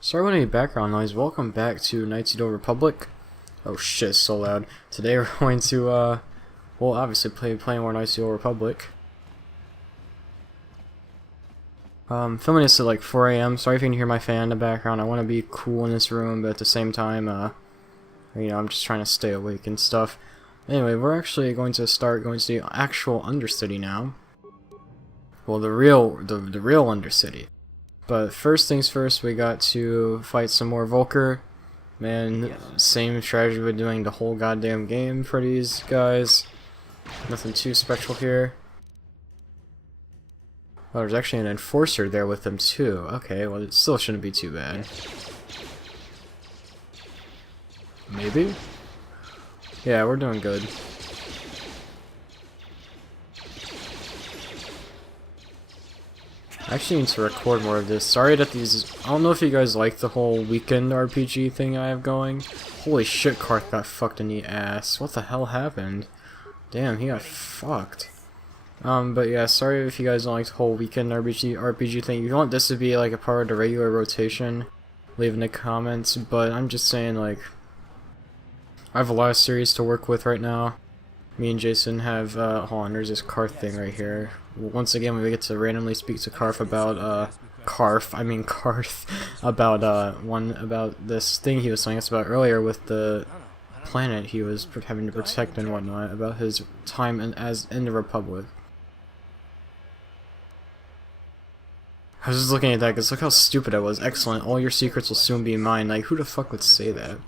Sorry about any background noise. Welcome back to Knights of the Old Republic. Oh shit, it's so loud. Today we're going to, well, obviously playing more Knights of the Old Republic. Filming this at like 4 a.m. Sorry if you can hear my fan in the background. I want to be cool in this room, but at the same time, you know, I'm just trying to stay awake and stuff. Anyway, we're actually going to start going to the actual Undercity now. Well, the real Undercity. But first things first, we got to fight some more Volker. Man, same strategy we're doing the whole goddamn game for these guys. Nothing too special here. Oh, there's actually an enforcer there with them too. Okay, well it still shouldn't be too bad. Maybe? Yeah, we're doing good. I actually need to record more of this. Sorry that these... I don't know if you guys like the whole weekend RPG thing I have going. Holy shit, Karth got fucked in the ass. What the hell happened? Damn, he got fucked. But yeah, sorry if you guys don't like the whole weekend RPG thing. If you want this to be like a part of the regular rotation, leave in the comments. But I'm just saying, like, I have a lot of series to work with right now. Me and Jason have, hold on, there's this Karth thing right here. Once again, we get to randomly speak to Karth about, Karth, about this thing he was telling us about earlier with the planet he was having to protect and whatnot, about his time in the Republic. I was just looking at that because look how stupid I was. Excellent, all your secrets will soon be mine. Like, who the fuck would say that? Let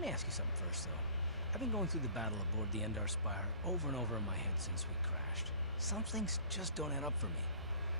me ask you something first, though. I've been going through the battle aboard the Endar Spire over and over in my head since we crashed. Some things just don't add up for me.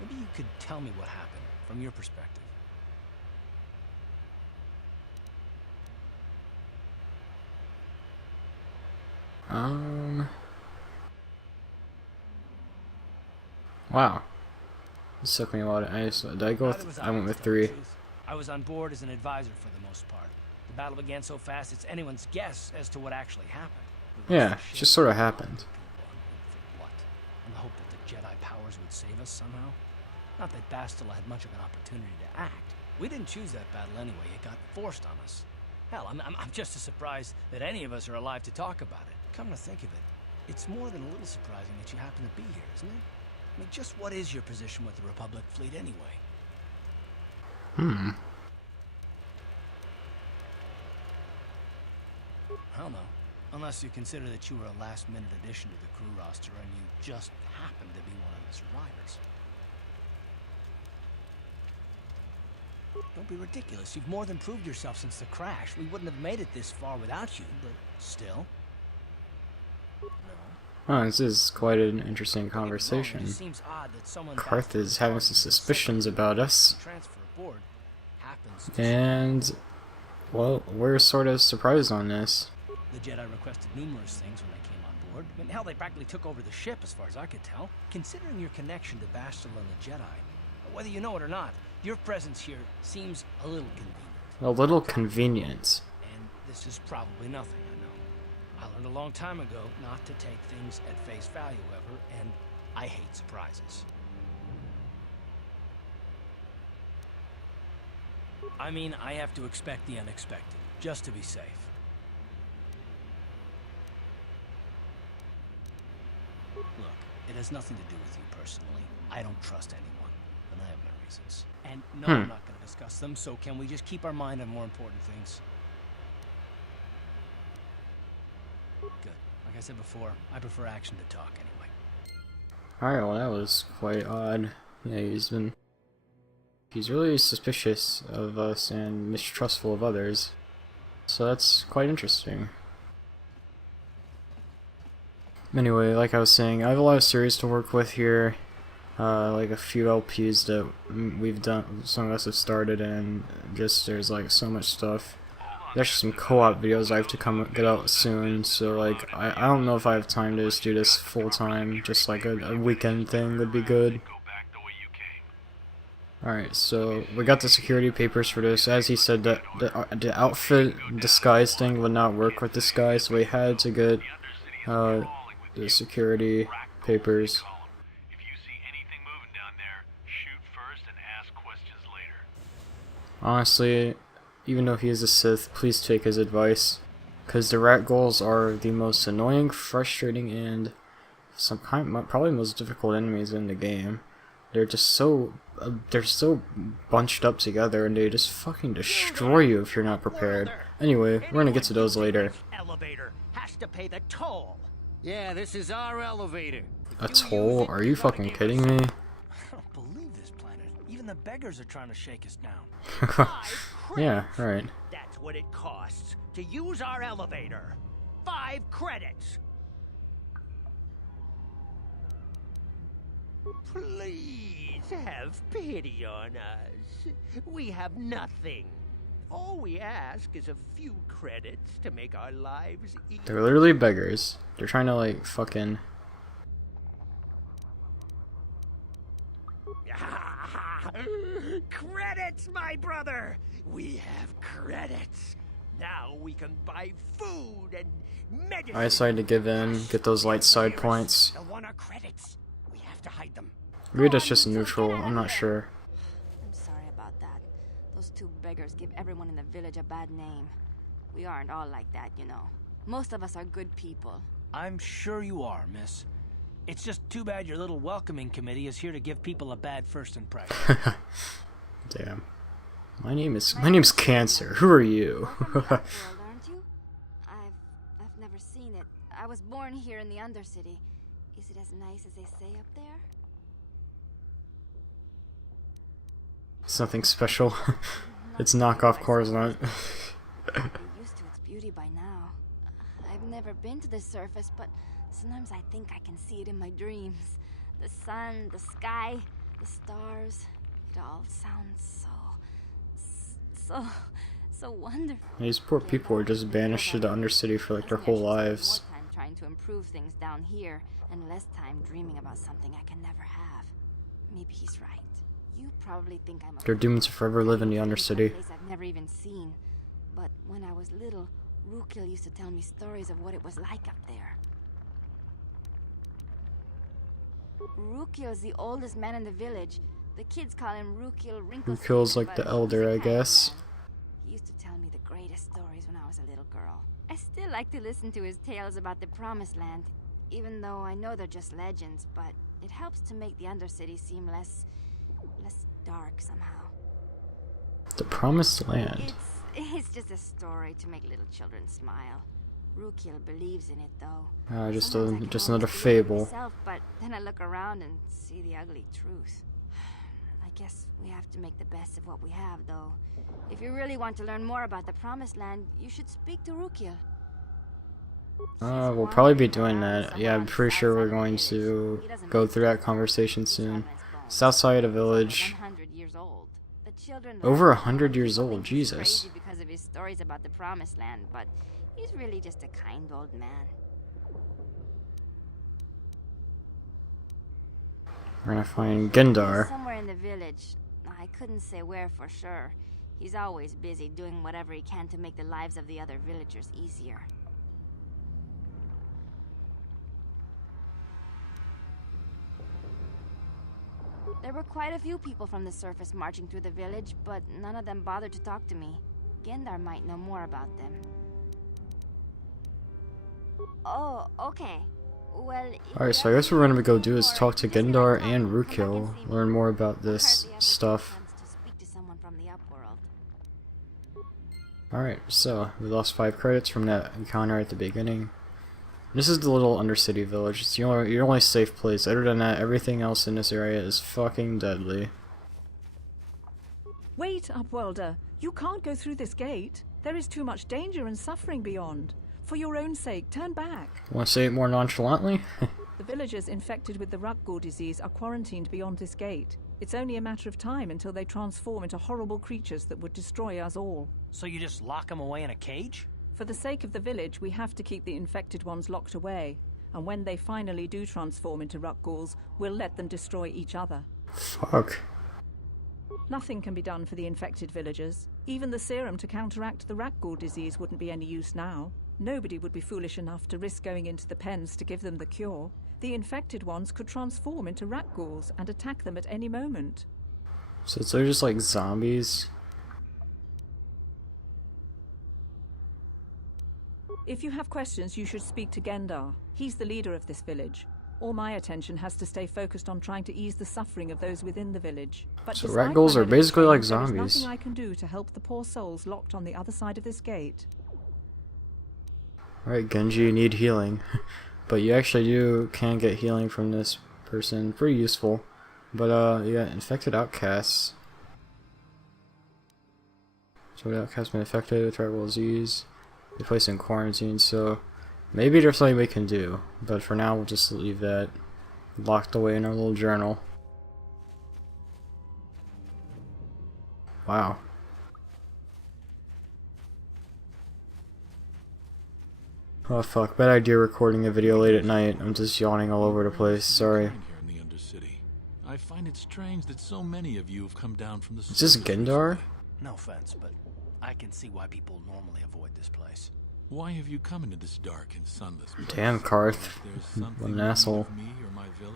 Maybe you could tell me what happened, from your perspective. Wow. This took me a lot. Did I go with... I went with 3. I was on board as an advisor for the most part. The battle began so fast it's anyone's guess as to what actually happened. Yeah, it just sort of happened. For what? In the hope that the Jedi powers would save us somehow? Not that Bastila had much of an opportunity to act. We didn't choose that battle anyway. It got forced on us. Hell, I'm just as surprised that any of us are alive to talk about it. Come to think of it, it's more than a little surprising that you happen to be here, isn't it? I mean, just what is your position with the Republic fleet anyway? Hell no. Unless you consider that you were a last-minute addition to the crew roster and you just happened to be one of the survivors. Don't be ridiculous. You've more than proved yourself since the crash. We wouldn't have made it this far without you, but still. No. Oh, this is quite an interesting conversation. Karth is having some suspicions about us. And, well, we're sort of surprised on this. The Jedi requested numerous things when they came on board. I mean, hell, they practically took over the ship, as far as I could tell. Considering your connection to Bastila and the Jedi, whether you know it or not, your presence here seems a little convenient. A little convenient. And this is probably nothing, I know. I learned a long time ago not to take things at face value ever, and I hate surprises. I mean, I have to expect the unexpected, just to be safe. Look, it has nothing to do with you personally. I don't trust anyone, and I have my reasons. And no, I'm not going to discuss them, so can we just keep our mind on more important things? Good. Like I said before, I prefer action to talk anyway. Alright, well that was quite odd. Yeah, he's really suspicious of us and mistrustful of others. So that's quite interesting. Anyway, like I was saying, I have a lot of series to work with here. Like a few LPs that we've done, some of us have started, and just there's like so much stuff. There's some co-op videos I have to get out soon, so like I don't know if I have time to just do this full time. Just like a weekend thing would be good. Alright, so we got the security papers for this. As he said, that the outfit disguise thing would not work with this guy, so we had to get the security papers. Honestly, even though he is a Sith, please take his advice, because the rat ghouls are the most annoying, frustrating, and probably most difficult enemies in the game. They're just so bunched up together, and they just fucking destroy you if you're not prepared. Anyway, we're gonna get to those later. Elevator has to pay the toll. Yeah, this is our elevator. A toll? Are you fucking kidding me? I don't believe this planet. Even the beggars are trying to shake us down. Yeah, right. That's what it costs to use our elevator. 5 credits. Please have pity on us. We have nothing. All we ask is a few credits to make our lives easier. They're literally beggars. They're trying to like fucking... Credits, my brother! We have credits. Now we can buy food and medicine. I decided to give in, get those light side points. They'll want our credits. We have to hide them. Maybe that's just neutral, I'm not sure. I'm sorry about that. Those 2 beggars give everyone in the village a bad name. We aren't all like that, you know. Most of us are good people. I'm sure you are, miss. It's just too bad your little welcoming committee is here to give people a bad first impression. Damn. My name's Cancer. Who are you? You're from the Upworld, aren't you? I've never seen it. I was born here in the Undercity. Is it as nice as they say up there? It's nothing special. It's knockoff Coruscant. I'm used to its beauty by now. I've never been to the surface, but sometimes I think I can see it in my dreams. The sun, the sky, the stars. It all sounds so wonderful. These poor people are just banished to the Undercity for like their whole lives. More time trying to improve things down here, and less time dreaming about something I can never have. Maybe he's right. You probably think I'm a They're doomed to forever live in the Undercity. place I've never even seen. But when I was little, Rukil used to tell me stories of what it was like up there. Rukil's the oldest man in the village. The kids call him Rukil Wrinkles. Rukil's like the elder, I guess. He used to tell me the greatest stories when I was a little girl. I still like to listen to his tales about the Promised Land, even though I know they're just legends, but it helps to make the Undercity seem less dark somehow. The Promised Land. It's just a story to make little children smile. Rukil believes in it, though. Just Sometimes I can just almost another believe it fable. myself, but then I look around and see the ugly truth. I guess we have to make the best of what we have, though. If you really want to learn more about the Promised Land, you should speak to Rukil. We'll probably be doing that. Yeah, I'm pretty sure we're going to go through that conversation soon. It's outside a village. 100 years old. The children Over laugh. 100 years People old, think he's Jesus. crazy because of his stories about the Promised Land, but he's really just a kind old man. We're gonna find He's Gendar. somewhere in the village. I couldn't say where for sure. He's always busy doing whatever he can to make the lives of the other villagers easier. There were quite a few people from the surface marching through the village, but none of them bothered to talk to me. Gendar might know more about them. Oh, okay. Well, Alright, so I guess what we're gonna go do is talk to Gendar and Rukil, learn more about this stuff. Alright, so we lost 5 credits from that encounter at the beginning. This is the little Undercity village. It's your only safe place. Other than that, everything else in this area is fucking deadly. Wait, Upworlder. You can't go through this gate. There is too much danger and suffering beyond. For your own sake, turn back. Want to say it more nonchalantly? The villagers infected with the Rukgul disease are quarantined beyond this gate. It's only a matter of time until they transform into horrible creatures that would destroy us all. So you just lock them away in a cage? For the sake of the village, we have to keep the infected ones locked away. And when they finally do transform into Rukguls, we'll let them destroy each other. Fuck. Nothing can be done for the infected villagers. Even the serum to counteract the Rukgul disease wouldn't be any use now. Nobody would be foolish enough to risk going into the pens to give them the cure. The infected ones could transform into Rukguls and attack them at any moment. So they're just like zombies? If you have questions, you should speak to Gendar. He's the leader of this village. All my attention has to stay focused on trying to ease the suffering of those within the village. But So despite rat ghouls my are basically like medical training, there is zombies. nothing I can do to help the poor souls locked on the other side of this gate. Alright, Genji, you need healing. But you actually can get healing from this person. Pretty useful. But, you got infected outcasts. So the outcast been infected with tribal disease. They placed in quarantine, so maybe there's something we can do. But for now, we'll just leave that locked away in our little journal. Wow. Oh fuck, bad idea recording a video late at night. I'm just yawning all over the place, sorry. Here in the Undercity. I find it strange that so many of you have come down from the Is this surface Gendar? recently. No offense, but I can see why people normally avoid this place. Why have you come into this dark and sunless place? Damn, Karth. There's something What an wrong asshole. with me or my village?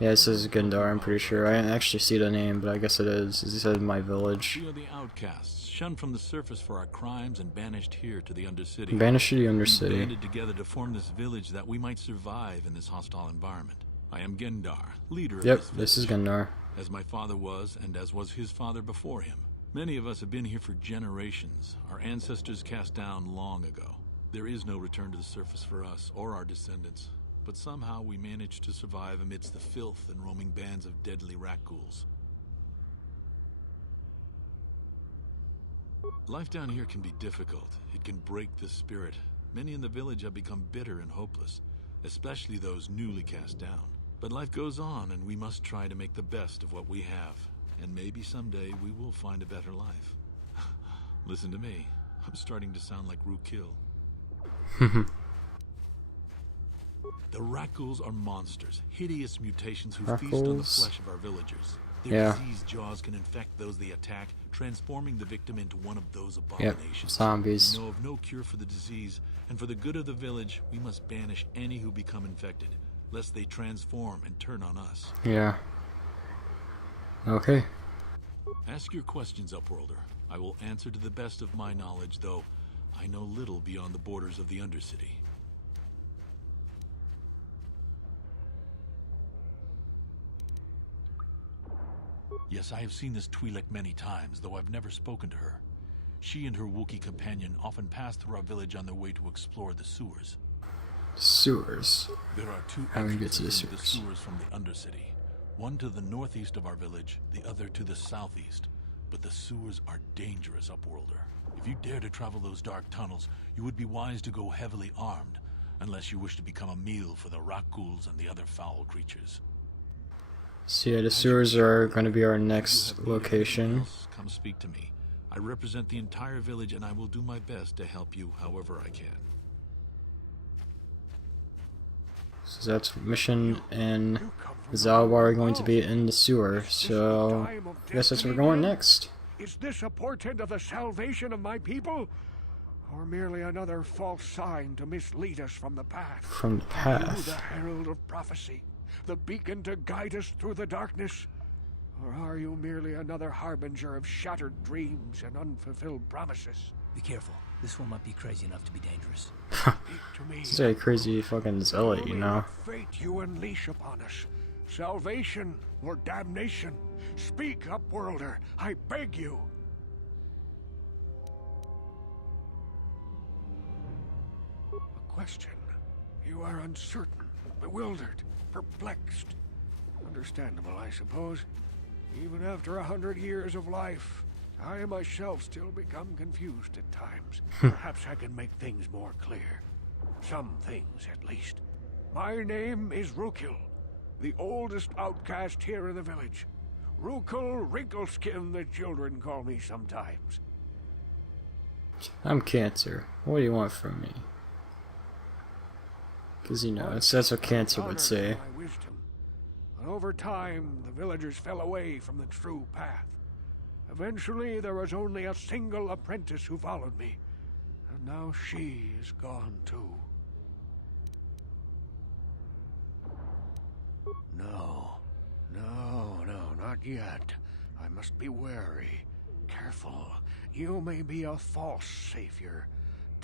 Yeah, this is Gendar, I'm pretty sure. I didn't actually see the name, but I guess it is. He said my village. We are the outcasts, shunned from the surface for our crimes and banished here to the Undercity. Banished to the We Undercity. banded together to form this village that we might survive in this hostile environment. I am Gendar, leader of Yep, this this is village. Gendar. As my father was, and as was his father before him. Many of us have been here for generations, our ancestors cast down long ago. There is no return to the surface for us or our descendants, but somehow we managed to survive amidst the filth and roaming bands of deadly rat ghouls. Life down here can be difficult. It can break the spirit. Many in the village have become bitter and hopeless, especially those newly cast down. But life goes on, and we must try to make the best of what we have. And maybe someday we will find a better life. Listen to me. I'm starting to sound like Rookil. The rat ghouls are monsters, hideous mutations who feast on the Rat-ghouls? flesh of our villagers. Their Yeah. diseased jaws can infect those they attack, transforming the victim into one of those Yep, abominations. zombies. We know of no cure for the disease, and for the good of the village, we must banish any who become infected, lest they transform and turn on us. Yeah. Okay. Ask your questions, Upworlder. I will answer to the best of my knowledge, though I know little beyond the borders of the Undercity. Yes, I have seen this Twi'lek many times, though I've never spoken to her. She and her Wookiee companion often pass through our village on their way to explore the sewers. Sewers. There are two How do we get to the entrances into the sewers? sewers from the Undercity. One to the northeast of our village, the other to the southeast. But the sewers are dangerous, Upworlder. If you dare to travel those dark tunnels, you would be wise to go heavily armed, unless you wish to become a meal for the rat ghouls and the other foul creatures. So yeah, the sewers are going to be our If you next have need of anything location. else, come speak to me. I represent the entire village, and I will do my best to help you however I can. So that's mission in Zalbar going to be in the sewer. So I guess that's where we're going next. Is this a portent of the salvation of my people? Or merely another false sign to mislead us from the path? From the Are you path. the herald of prophecy? The beacon to guide us through the darkness? Or are you merely another harbinger of shattered dreams and unfulfilled promises? Be careful. This one might be crazy enough to be dangerous. Speak to me. This is a crazy fucking zealot, you know. What fate you unleash upon us? Salvation or damnation? Speak, Upworlder, I beg you. A question. You are uncertain, bewildered, perplexed. Understandable, I suppose. Even after 100 years of life, I myself still become confused at times. Perhaps I can make things more clear. Some things, at least. My name is Rookil, the oldest outcast here in the village. Rookil Wrinkleskin, the children call me sometimes. I'm Cancer. What do you want from me? Because, you know, that's what Cancer would say. My wisdom. And over time, the villagers fell away from the true path. Eventually, there was only a single apprentice who followed me. And now she is gone too. No, not yet. I must be wary, careful. You may be a false savior,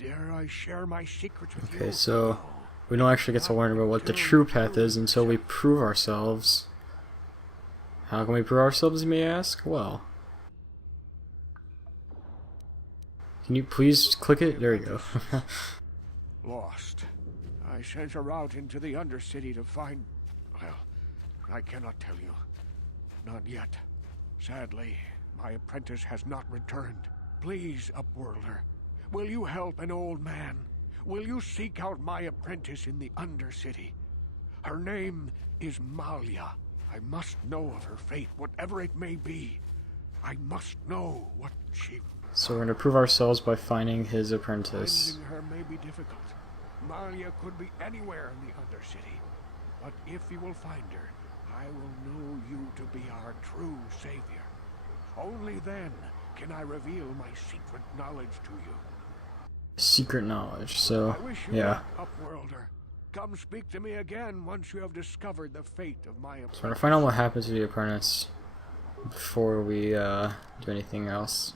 Dare I share my secrets with you? Okay, so we don't actually get to learn about what the true path is until we prove ourselves. How can we prove ourselves, you may ask? Well, can you please click it? There you go. Lost. I sent a route into the Undercity to find... Well, I cannot tell you. Not yet. Sadly, my apprentice has not returned. Please, Upworlder, will you help an old man? Will you seek out my apprentice in the Undercity? Her name is Malia. I must know of her fate, whatever it may be. I must know what she... So we're going to prove ourselves by finding his apprentice. Finding her may be difficult. Malia could be anywhere in the Undercity. But if you will find her, I will know you to be our true savior. Only then can I reveal my secret knowledge to you. Secret knowledge, so, I wish you yeah. luck, Upworlder. Come speak to me again once you have discovered the fate of my apprentice. So we're going to find out what happened to the apprentice before we do anything else.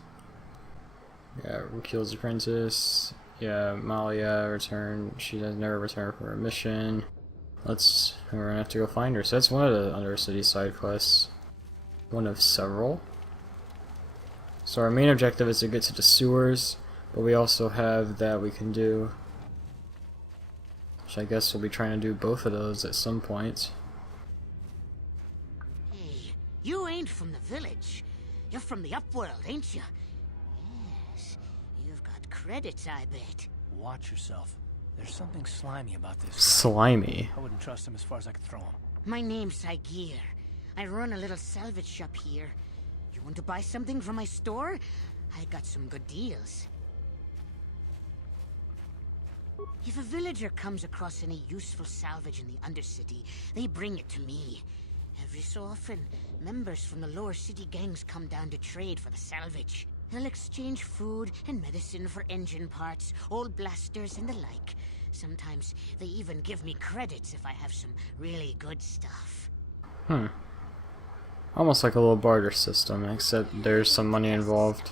Yeah, who kills the apprentice? Yeah, Malia returned. She has never returned from her mission. We're gonna have to go find her. So that's one of the Undercity side quests. One of several. So our main objective is to get to the sewers, but we also have that we can do. Which I guess we'll be trying to do both of those at some point. Hey, you ain't from the village. You're from the Upworld, ain't you? Yes, you've got credits, I bet. Watch yourself. There's something slimy about this guy. Slimy. I wouldn't trust him as far as I could throw him. My name's Saigir. I run a little salvage shop here. You want to buy something from my store? I got some good deals. If a villager comes across any useful salvage in the Undercity, they bring it to me. Every so often, members from the lower city gangs come down to trade for the salvage. They'll exchange food and medicine for engine parts, old blasters and the like. Sometimes they even give me credits if I have some really good stuff. Almost like a little barter system, except there's some money involved.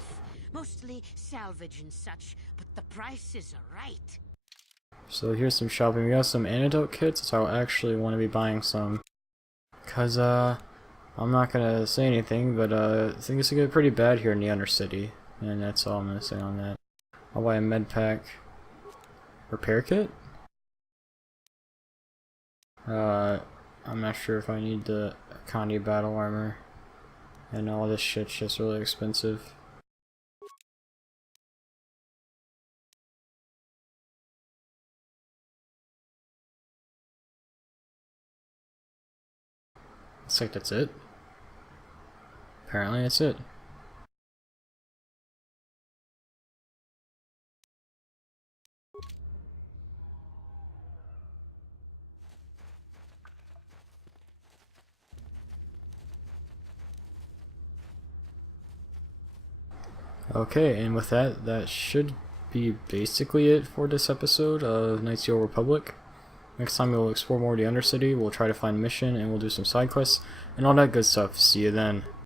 Mostly salvage and such, but the prices are right. So here's some shopping. We got some antidote kits, so I actually want to be buying some. Cause I'm not gonna say anything, but things get pretty bad here in the Undercity, and that's all I'm gonna say on that. I'll buy a med pack. Repair kit? I'm not sure if I need the Akani battle armor. And all this shit's just really expensive. Looks like that's it. Apparently that's it. Okay, and with that, that should be basically it for this episode of Knights of the Old Republic. Next time we'll explore more of the Undercity, we'll try to find a mission, and we'll do some side quests, and all that good stuff. See you then.